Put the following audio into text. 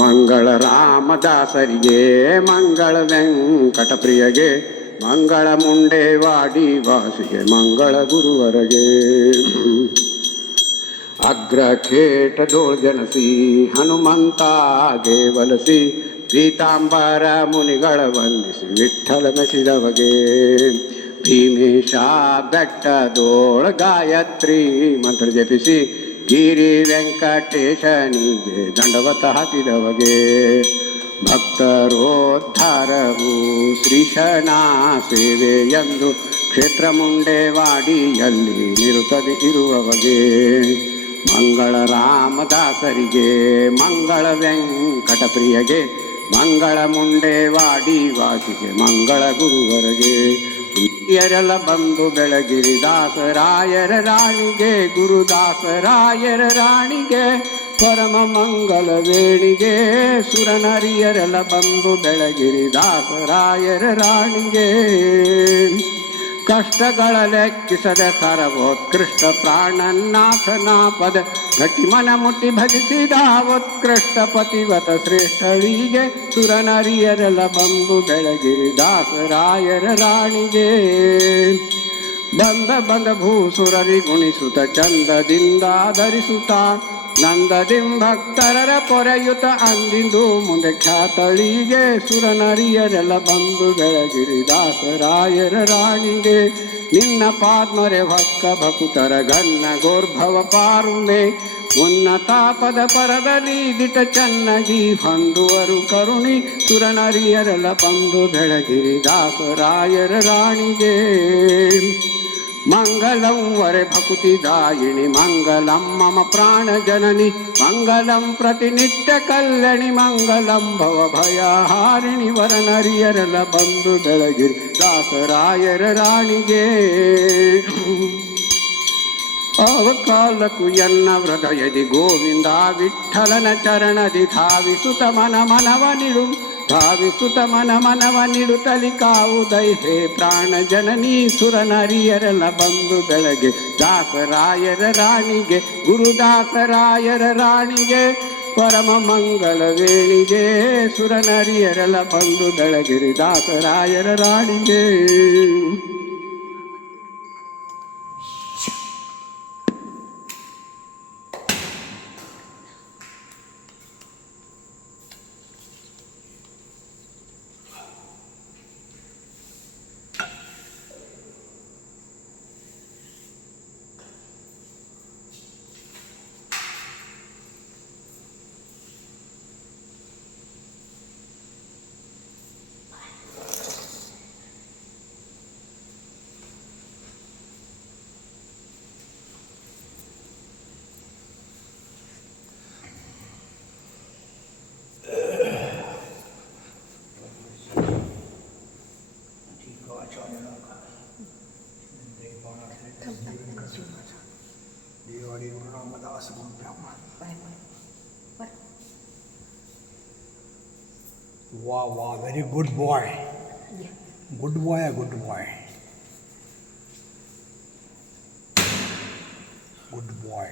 ಮಂಗಳ ರಾಮದಾಸರಿಗೆ, ಮಂಗಳ ವೆಂಕಟಪ್ರಿಯಗೆ, ಮಂಗಳ ಮುಂಡೇವಾಡಿ ವಾಸಿಗೆ, ಮಂಗಳ ಗುರುವರಗೆ. ಅಗ್ರಖೇಟದೋಳ್ ಜನಸಿ ಹನುಮಂತಾಗೆ ವಲಸಿ, ಪೀತಾಂಬರ ಮುನಿಗಳ ವಂದಿಸಿ ವಿಠ್ಠಲ ಮೆಸಿದವಗೆ. ಭೀಮೇಶ ಬೆಟ್ಟದೋಳ ಗಾಯತ್ರಿ ಮಂತ್ರ ಜಪಿಸಿ, ಗಿರಿ ವೆಂಕಟೇಶನಿಗೆ ದಂಡವತ ಹಾಕಿದವಗೆ. ಭಕ್ತರೋದ್ಧಾರವು ಶ್ರೀಶನ ಸೇವೆ ಎಂದು ಕ್ಷೇತ್ರ ಮುಂಡೇವಾಡಿಯಲ್ಲಿ ನಿರುತ್ತದೆ ಇರುವವಗೆ. ಮಂಗಳ ರಾಮದಾಸರಿಗೆ, ಮಂಗಳ ವೆಂಕಟಪ್ರಿಯಗೆ, ಮಂಗಳ ಮುಂಡೇವಾಡಿ ವಾಸಿಗೆ, ಮಂಗಳ ಗುರುವರಗೆ. ಹಿರಿಯರೆಲ್ಲ ಬಂದು ಬೆಳಗಿರಿ ದಾಸರಾಯರ ರಾಣಿಗೆ, ಗುರುದಾಸರಾಯರ ರಾಣಿಗೆ, ಪರಮ ಮಂಗಲ ವೇಣಿಗೆ. ಸುರನರಿಯರೆಲ್ಲ ಬಂದು ಬೆಳಗಿರಿ ದಾಸರಾಯರ ರಾಣಿಗೆ. ಕಷ್ಟಗಳ ಲೆಕ್ಕಿಸದೆ ಸರ್ವೋತ್ಕೃಷ್ಟ ಪ್ರಾಣನಾಥನ ಪದ ಗಟ್ಟಿ ಮನ ಮುಟ್ಟಿ ಭಜಿಸಿದ ಉತ್ಕೃಷ್ಟ ಪತಿವತ ಶ್ರೇಷ್ಠಳಿಗೆ. ಸುರನರಿಯರೆಲ್ಲ ಬಂದು ಬೆಳಗಿರಿ ದಾಸರಾಯರ ರಾಣಿಗೆ. ಬಂದ ಭೂಸುರರಿ ಗುಣಿಸುತ್ತ ಚಂದದಿಂದ ಧರಿಸುತ್ತ, ನಂದದಿಂಭಕ್ತರರ ಪೊರೆಯುತ ಅಂದಿಂದು ಮುಂದೆ ಖ್ಯಾತಳಿಗೆ. ಸುರನರಿಯರೆಲ್ಲ ಬಂದು ಬೆಳಗಿರಿ ದಾಸರಾಯರ ರಾಣಿಗೆ. ನಿನ್ನ ಪಾದ್ಮರೆ ಭಕ್ಕ ಭಕುತರ ಗನ್ನ ಗೋರ್ಭವ ಪಾರುಮೆ, ಉನ್ನತ ಪದ ಪರದಲ್ಲಿ ದಿಟ ಚೆನ್ನಾಗಿ ಹೊಂದುವರು ಕರುಣಿ. ಸುರನರಿಯರೆಲ್ಲ ಬಂದು ಬೆಳಗಿರಿ ದಾಸರಾಯರ ರಾಣಿಗೆ. ಮಂಗಲಂ ವರೆ ಭಕುತಿದಾಯಿನಿ, ಮಂಗಲಂ ಮಮ ಪ್ರಾಣ ಜನನಿ, ಮಂಗಲಂ ಪ್ರತಿನಿತ್ಯ ಕಲ್ಯಾಣಿ, ಮಂಗಲಂ ಭವ ಭಯಹಾರಿಣಿ. ವರನರಿಯರೆಲ್ಲ ಬಂದು ಬೆಳಗಿರಿ ದಾಸರಾಯರ ರಾಣಿಗೆ. ಅವಕಾಲಕ್ಕೂ ಎನ್ನ ಹೃದಯದಿ ಗೋವಿಂದ ವಿಠ್ಠಲನ ಚರಣದಿ ಧಾವಿಸುತ್ತ ಮನವ ನಿಡು, ಧಾವಿಸುತ್ತ ಮನವ ನಿಡುತ್ತಲಿ ಕಾವುದೈ ಹೇ ಪ್ರಾಣ ಜನನಿ. ಸುರನರಿಯರೆಲ್ಲ ಬಂದು ಬೆಳಗ್ಗೆ ದಾಸರಾಯರ ರಾಣಿಗೆ, ಗುರುದಾಸರಾಯರ ರಾಣಿಗೆ, ಪರಮ ಮಂಗಲ ವೇಣಿಗೆ. ಸುರನರಿಯರೆಲ್ಲ ಬಂದು ಬೆಳಗಿರಿ ದಾಸರಾಯರ ರಾಣಿಗೆ. Wow, very good boy. Good boy, good boy. Good boy.